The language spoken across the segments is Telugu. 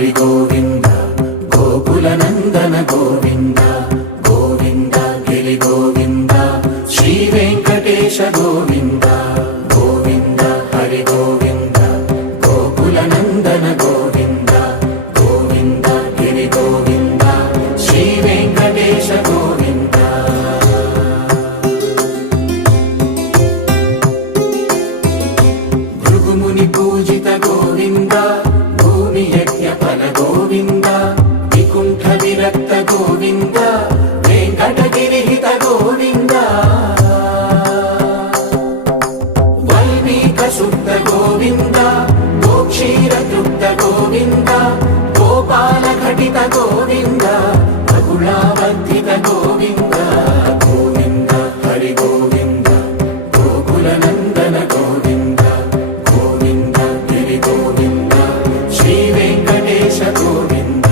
హరి గోవింద గోకుల నందన గోవింద గోవింద గిరి గోవింద శ్రీ వెంకటేశ గోవింద గోవింద హరి గోవింద గోకుల నందన గోవింద గోవింద గిరి గోవింద శ్రీ వెంకటేశ గోవింద భృగుముని పూజిత గోవింద భూమి యజ్ఞ ఫల గోవింద వికుంఠ విరక్త గోవింద వెంకటగిరిహిత గోవింద వల్మీక శుద్ధ గోవింద గోక్షీర తృప్త గోవింద గోపాల ఘటిత గోవింద బహుళావర్ధిత గోవింద గోవింద హరి గోవింద గోకుల నందన గోవింద గోవింద గిరి గోవింద శ్రీ వెంకటేశ గోవింద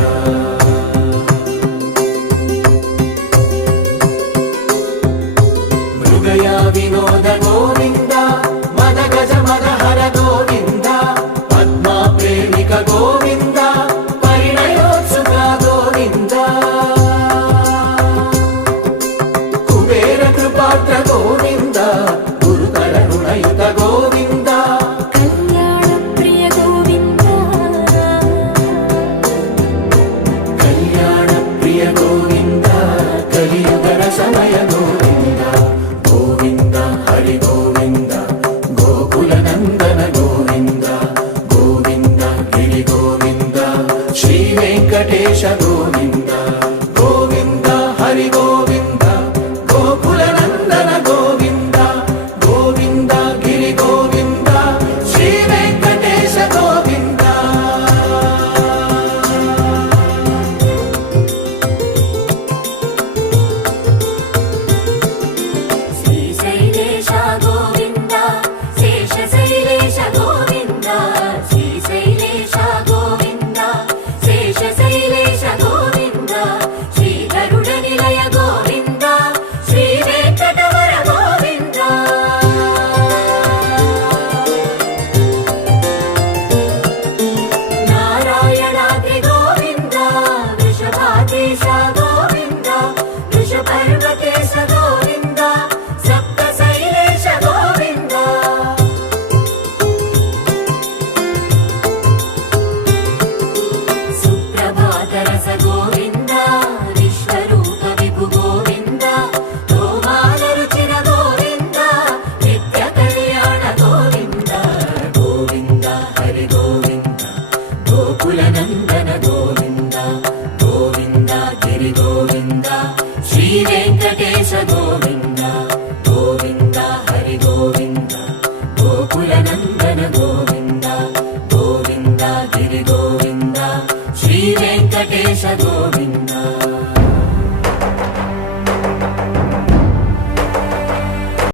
మృగయా వినోద గోవింద మద గజ మద హర గోవింద పద్మా ప్రేమిక గోవింద పరిణయోత్సుక గోవింద కుబేర కృపాత్ర గోవింద గురుతర రుణయుత గోవింద కళ్యాణ ప్రియ గోవింద కళ్యాణ ప్రియ గోవింద కలియుగర సమయ గోవింద గోవింద హరి గోవింద గోకుల నందన గోవింద గోవింద గిరి గోవింద శ్రీ వెంకటేశ గోవింద గోవింద హరి గోవింద గోకుల నందన గోవింద గోవింద గిరి గోవింద శ్రీ వెంకటేశ గోవింద శ్రీశైలేశ గోవింద శేషశైలేశ గోవింద శ్రీశైలేశ గోవింద శేషశైలేశ గోవింద శ్రీ గరుడ నిలయ గోవింద శ్రీ వెంకటవర గోవింద నారాయణాద్రి గోవింద వృషభాద్రీశ గోవింద వృషపర్వతేశ గోవింద సప్తశైలేశ గోవింద సుప్రభాతరస గోవింద విశ్వరూప విభు గోవింద గోమాల రుచిర గోవింద నిత్య కళ్యాణ గోవింద గోవింద హరి గోవింద గోకుల నందన గోవింద గోవింద గిరి గోవింద శ్రీ వెంకటేశ గోవింద గోవింద హరి గోవింద గోకుల నందన గోవింద గోవింద గిరి గోవింద శ్రీ వెంకటేశ గోవింద